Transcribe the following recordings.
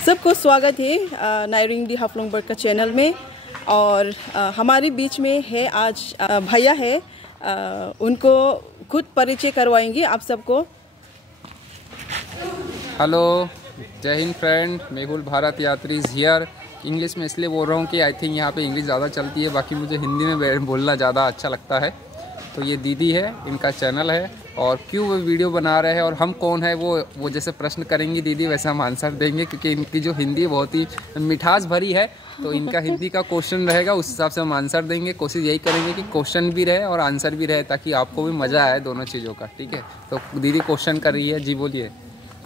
सबको स्वागत है नायरिंग दी हाफलोंग बर्ड का चैनल में। और हमारे बीच में है आज भैया है, उनको खुद परिचय करवाएंगे आप सबको। हेलो, जय हिंद फ्रेंड, मेहुल भारत यात्री हियर। इंग्लिश में इसलिए बोल रहा हूँ कि आई थिंक यहाँ पे इंग्लिश ज़्यादा चलती है, बाकी मुझे हिंदी में बोलना ज़्यादा अच्छा लगता है। तो ये दीदी है, इनका चैनल है और क्यों वो वीडियो बना रहे हैं और हम कौन है वो जैसे प्रश्न करेंगी दीदी वैसे हम आंसर देंगे, क्योंकि इनकी जो हिंदी बहुत ही मिठास भरी है। तो इनका हिंदी का क्वेश्चन रहेगा, उस हिसाब से हम आंसर देंगे। कोशिश यही करेंगे कि क्वेश्चन भी रहे और आंसर भी रहे, ताकि आपको भी मज़ा आए दोनों चीज़ों का। ठीक है, तो दीदी क्वेश्चन कर रही है। जी बोलिए।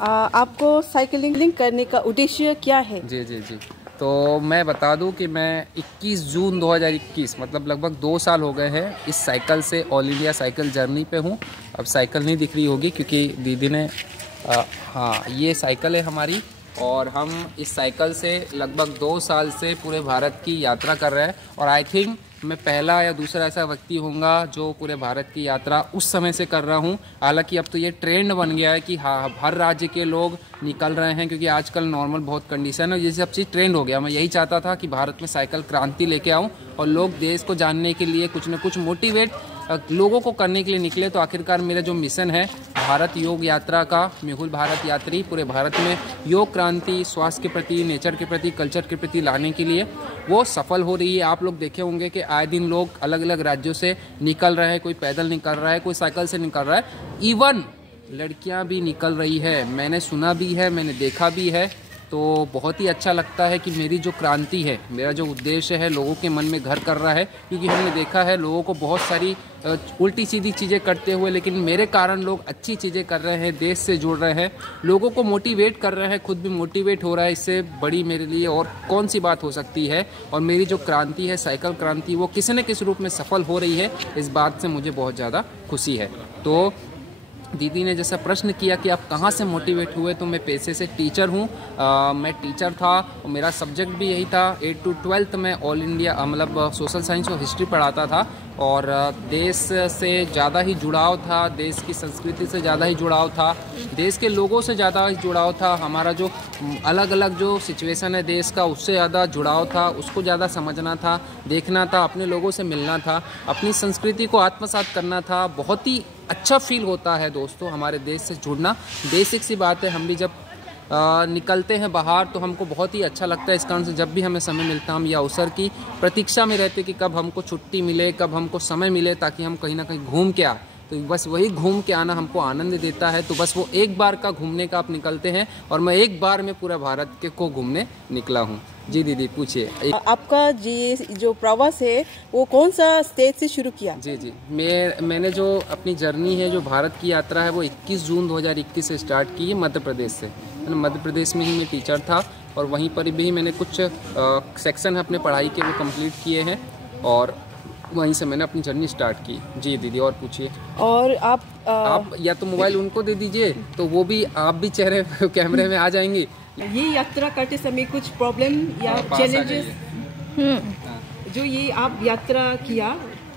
आपको साइकिलिंग करने का उद्देश्य क्या है? जी, तो मैं बता दूं कि मैं 21 जून 2021 मतलब लगभग 2 साल हो गए हैं इस साइकिल से ऑल इंडिया साइकिल जर्नी पे हूं। अब साइकिल नहीं दिख रही होगी क्योंकि दीदी ने हाँ, ये साइकिल है हमारी और हम इस साइकिल से लगभग 2 साल से पूरे भारत की यात्रा कर रहे हैं। और आई थिंक मैं पहला या दूसरा ऐसा व्यक्ति होऊंगा जो पूरे भारत की यात्रा उस समय से कर रहा हूं। हालांकि अब तो ये ट्रेंड बन गया है कि हाँ, हर राज्य के लोग निकल रहे हैं, क्योंकि आजकल नॉर्मल बहुत कंडीशन है, ये सब चीज़ ट्रेंड हो गया। मैं यही चाहता था कि भारत में साइकिल क्रांति लेके आऊँ और लोग देश को जानने के लिए कुछ न कुछ मोटिवेट लोगों को करने के लिए निकले। तो आखिरकार मेरा जो मिशन है भारत योग यात्रा का, मेहुल भारत यात्री पूरे भारत में योग क्रांति स्वास्थ्य के प्रति, नेचर के प्रति, कल्चर के प्रति लाने के लिए, वो सफल हो रही है। आप लोग देखे होंगे कि आए दिन लोग अलग अलग राज्यों से निकल रहे हैं, कोई पैदल निकल रहा है, कोई साइकिल से निकल रहा है, इवन लड़कियां भी निकल रही है। मैंने सुना भी है, मैंने देखा भी है। तो बहुत ही अच्छा लगता है कि मेरी जो क्रांति है, मेरा जो उद्देश्य है, लोगों के मन में घर कर रहा है। क्योंकि हमने देखा है लोगों को बहुत सारी उल्टी सीधी चीज़ें करते हुए, लेकिन मेरे कारण लोग अच्छी चीज़ें कर रहे हैं, देश से जुड़ रहे हैं, लोगों को मोटिवेट कर रहे हैं, खुद भी मोटिवेट हो रहा है। इससे बड़ी मेरे लिए और कौन सी बात हो सकती है। और मेरी जो क्रांति है, साइकिल क्रांति, वो किसी न किसी रूप में सफल हो रही है। इस बात से मुझे बहुत ज़्यादा खुशी है। तो दीदी ने जैसा प्रश्न किया कि आप कहाँ से मोटिवेट हुए, तो मैं पेशे से टीचर हूँ। मैं टीचर था और मेरा सब्जेक्ट भी यही था। 8 to 12th में ऑल इंडिया मतलब सोशल साइंस और हिस्ट्री पढ़ाता था और देश से ज़्यादा ही जुड़ाव था, देश की संस्कृति से ज़्यादा ही जुड़ाव था, देश के लोगों से ज़्यादा ही जुड़ाव था। हमारा जो अलग अलग जो सिचुएशन है देश का, उससे ज़्यादा जुड़ाव था, उसको ज़्यादा समझना था, देखना था, अपने लोगों से मिलना था, अपनी संस्कृति को आत्मसात करना था। बहुत ही अच्छा फील होता है दोस्तों हमारे देश से जुड़ना। बेसिक सी बात है, हम भी जब निकलते हैं बाहर तो हमको बहुत ही अच्छा लगता है। इस कारण से जब भी हमें समय मिलता है हम यह अवसर की प्रतीक्षा में रहते कि कब हमको छुट्टी मिले, कब हमको समय मिले, ताकि हम कहीं ना कहीं घूम के आए। तो बस वही घूम के आना हमको आनंद देता है। तो बस वो एक बार का घूमने का आप निकलते हैं और मैं एक बार में पूरा भारत के को घूमने निकला हूँ। जी दीदी पूछिए। आपका जो प्रवास है वो कौन सा स्टेट से शुरू किया? जी, मैंने जो अपनी जर्नी है, जो भारत की यात्रा है, वो 21 जून 2021 से स्टार्ट की है, मध्य प्रदेश से। मध्य प्रदेश में ही मैं टीचर था और वहीं पर भी मैंने कुछ सेक्शन अपने पढ़ाई के वो कंप्लीट किए हैं और वहीं से मैंने अपनी जर्नी स्टार्ट की। जी दीदी और पूछिए। और आप या तो मोबाइल उनको दे दीजिए तो वो भी, आप भी चेहरे कैमरे में आ जाएंगी। ये यात्रा करते समय कुछ प्रॉब्लम या चैलेंजेस जो ये आप यात्रा किया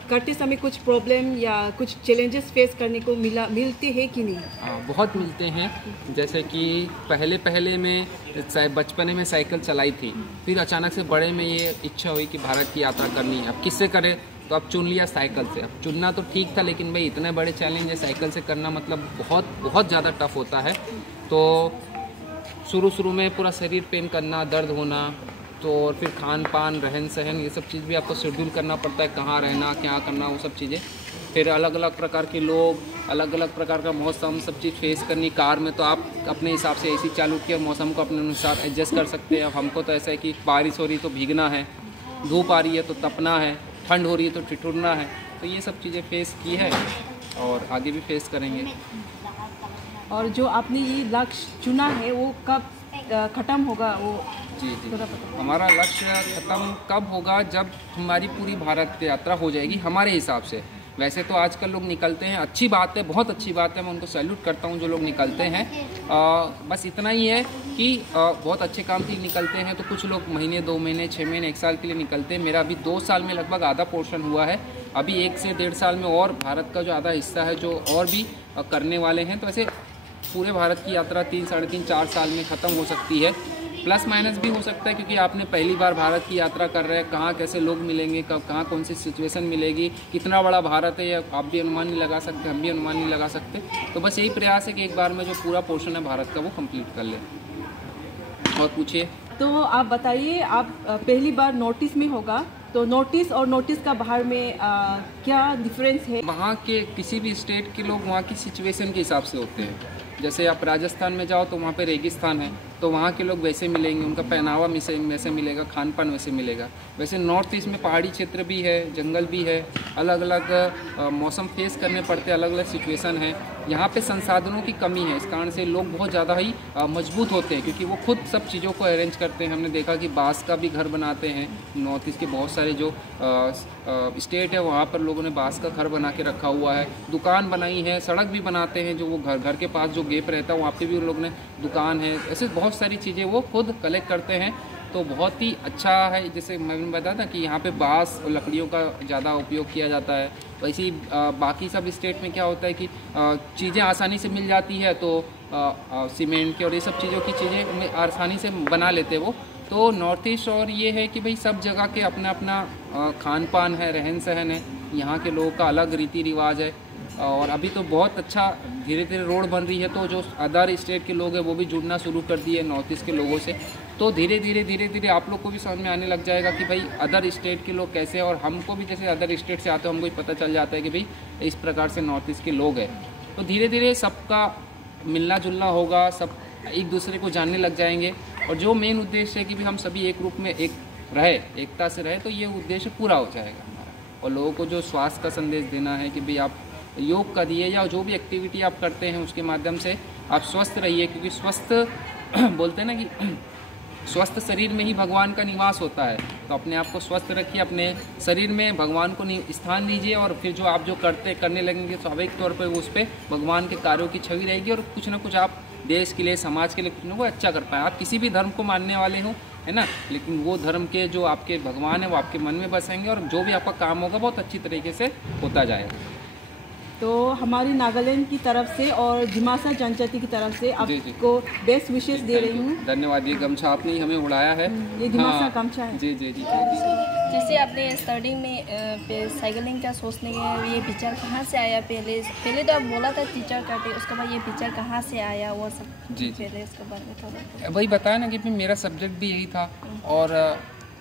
करते समय कुछ प्रॉब्लम या कुछ चैलेंजेस फेस करने को मिलते हैं कि नहीं? बहुत मिलते हैं। जैसे कि पहले में बचपन में साइकिल चलाई थी, फिर अचानक से बड़े में ये इच्छा हुई कि भारत की यात्रा करनी है। अब किससे करें, तो अब चुन लिया साइकिल से। अब चुनना तो ठीक था, लेकिन भाई इतने बड़े चैलेंज है साइकिल से करना, मतलब बहुत ज़्यादा टफ होता है। तो शुरू में पूरा शरीर पेन करना, दर्द होना, तो और फिर खान पान, रहन सहन, ये सब चीज़ भी आपको शेड्यूल करना पड़ता है, कहाँ रहना, क्या करना, वो सब चीज़ें। फिर अलग अलग प्रकार के लोग, अलग अलग प्रकार का मौसम, सब चीज़ फेस करनी। कार में तो आप अपने हिसाब से एसी चालू किया, मौसम को अपने अनुसार एडजस्ट कर सकते हैं। अब हमको तो ऐसा है कि बारिश हो रही तो भीगना है, धूप आ रही है तो तपना है, ठंड हो रही है तो ठिठुरना है। तो ये सब चीज़ें फेस की है और आगे भी फेस करेंगे। और जो आपने ये लक्ष्य चुना है वो कब ख़त्म होगा? वो जी, हमारा लक्ष्य ख़त्म कब होगा? जब हमारी पूरी भारत यात्रा हो जाएगी हमारे हिसाब से। वैसे तो आजकल लोग निकलते हैं, अच्छी बात है, बहुत अच्छी बात है, मैं उनको सैल्यूट करता हूं जो लोग निकलते हैं। बस इतना ही है कि बहुत अच्छे काम के लिए निकलते हैं। तो कुछ लोग महीने, 2 महीने, 6 महीने, 1 साल के लिए निकलते हैं। मेरा अभी 2 साल में लगभग आधा पोर्शन हुआ है। अभी 1 से 1.5 साल में और भारत का जो आधा हिस्सा है जो और भी करने वाले हैं। तो ऐसे पूरे भारत की यात्रा 3, साढ़े 3, 4 साल में ख़त्म हो सकती है। प्लस माइनस भी हो सकता है, क्योंकि आपने पहली बार भारत की यात्रा कर रहे हैं, कहाँ कैसे लोग मिलेंगे, कब कहाँ कौन सी सिचुएशन मिलेगी, कितना बड़ा भारत है, या आप भी अनुमान नहीं लगा सकते, हम भी अनुमान नहीं लगा सकते। तो बस यही प्रयास है कि एक बार में जो पूरा पोर्शन है भारत का वो कंप्लीट कर ले। और पूछिए। तो आप बताइए, आप पहली बार नोटिस में होगा, तो नोटिस और नोटिस का बाहर में क्या डिफरेंस है? वहाँ के किसी भी स्टेट के लोग वहाँ की सिचुएशन के हिसाब से होते हैं। जैसे आप राजस्थान में जाओ तो वहाँ पे रेगिस्तान है, तो वहाँ के लोग वैसे मिलेंगे, उनका पहनावा वैसे मिलेगा, खान पान वैसे मिलेगा। वैसे नॉर्थ ईस्ट में पहाड़ी क्षेत्र भी है, जंगल भी है, अलग अलग मौसम फेस करने पड़ते, अलग अलग सिचुएशन है। यहाँ पे संसाधनों की कमी है, इस कारण से लोग बहुत ज़्यादा ही मजबूत होते हैं, क्योंकि वो खुद सब चीज़ों को अरेंज करते हैं। हमने देखा कि बांस का भी घर बनाते हैं। नॉर्थ ईस्ट के बहुत सारे जो स्टेट है वहाँ पर लोगों ने बांस का घर बना के रखा हुआ है, दुकान बनाई है, सड़क भी बनाते हैं। जो वो घर के पास जो गेप रहता है वहाँ पे भी उन लोगों ने दुकान है। ऐसे बहुत सारी चीज़ें वो खुद कलेक्ट करते हैं, तो बहुत ही अच्छा है। जैसे मैंने बताया था कि यहाँ पे बांस और लकड़ियों का ज़्यादा उपयोग किया जाता है। वैसे ही बाकी सब स्टेट में क्या होता है कि चीज़ें आसानी से मिल जाती है, तो सीमेंट के और ये सब चीज़ों की चीज़ें आसानी से बना लेते हैं वो। तो नॉर्थ ईस्ट और ये है कि भाई सब जगह के अपना अपना खान पान है, रहन सहन है, यहाँ के लोगों का अलग रीति रिवाज है। और अभी तो बहुत अच्छा धीरे धीरे रोड बन रही है, तो जो अदर स्टेट के लोग हैं वो भी जुड़ना शुरू कर दिए नॉर्थ ईस्ट के लोगों से। तो धीरे धीरे आप लोग को भी समझ में आने लग जाएगा कि भाई अदर स्टेट के लोग कैसे हैं, और हमको भी जैसे अदर स्टेट से आते हो हमको भी पता चल जाता है कि भाई इस प्रकार से नॉर्थ ईस्ट के लोग हैं। तो धीरे धीरे सबका मिलना जुलना होगा, सब एक दूसरे को जानने लग जाएंगे। और जो मेन उद्देश्य है कि भाई हम सभी एक रूप में एक रहे, एकता से रहे, तो ये उद्देश्य पूरा हो जाएगा हमारा। और लोगों को जो स्वास्थ्य का संदेश देना है कि भाई आप योग करिए या जो भी एक्टिविटी आप करते हैं उसके माध्यम से आप स्वस्थ रहिए, क्योंकि स्वस्थ बोलते हैं ना कि स्वस्थ शरीर में ही भगवान का निवास होता है। तो अपने आप को स्वस्थ रखिए, अपने शरीर में भगवान को स्थान दीजिए, और फिर जो आप जो करने लगेंगे स्वाभाविक तौर पर उस पर भगवान के कार्यों की छवि रहेगी, और कुछ ना कुछ आप देश के लिए, समाज के लिए कुछ ना कुछ अच्छा कर पाए। आप किसी भी धर्म को मानने वाले हो, है ना, लेकिन वो धर्म के जो आपके भगवान है वो आपके मन में बसेंगे, और जो भी आपका काम होगा बहुत अच्छी तरीके से होता जाएगा। तो हमारी नागालैंड की तरफ से और दिमासा जनजाति की तरफ से आपको बेस्ट विशेष दे रही हूँ। धन्यवाद। ये गमछा आपने ही हमें उड़ाया है, ये दिमासा गमछा है। जी जी जी। जैसे आपने स्टार्टिंग में साइकिलिंग का सोचने के ये विचार कहाँ से आया? पहले तो आप बोला था टीचर करते, उसके बाद ये विचार कहाँ से आया वो सब जी पहले उसके बारे में थोड़ा वही बताया ना कि मेरा सब्जेक्ट भी यही था, और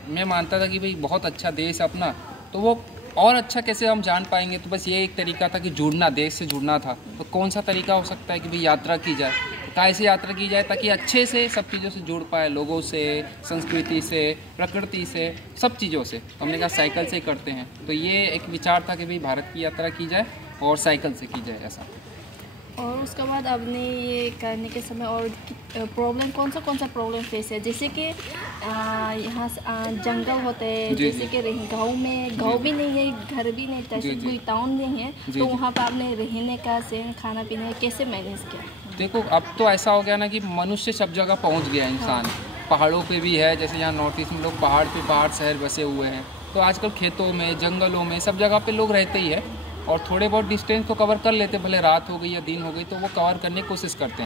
मैं मानता था कि भाई बहुत अच्छा देश अपना, तो वो और अच्छा कैसे हम जान पाएंगे। तो बस ये एक तरीका था कि जुड़ना, देश से जुड़ना था। तो कौन सा तरीका हो सकता है कि भाई यात्रा की जाए, कैसे यात्रा की जाए ताकि अच्छे से सब चीज़ों से जुड़ पाए, लोगों से, संस्कृति से, प्रकृति से, सब चीज़ों से। तो हमने कहा साइकिल से करते हैं। तो ये एक विचार था कि भाई भारत की यात्रा की जाए और साइकिल से की जाए ऐसा। और उसके बाद आपने ये करने के समय और प्रॉब्लम कौन सा प्रॉब्लम फेस है? जैसे कि यहाँ जंगल होते हैं, जैसे कि गाँव में गाँव भी नहीं है, घर भी नहीं था, कोई टाउन नहीं है, तो वहाँ पर आपने रहने का खाना पीने कैसे मैनेज किया? देखो अब तो ऐसा हो गया ना कि मनुष्य सब जगह पहुँच गया इंसान। पहाड़ों पे भी है, जैसे यहाँ नॉर्थ ईस्ट में लोग पहाड़ शहर बसे हुए हैं। तो आजकल खेतों में, जंगलों में, सब जगह पे लोग रहते ही है, और थोड़े बहुत डिस्टेंस को कवर कर लेते, भले रात हो गई या दिन हो गई, तो वो कवर करने की कोशिश करते हैं।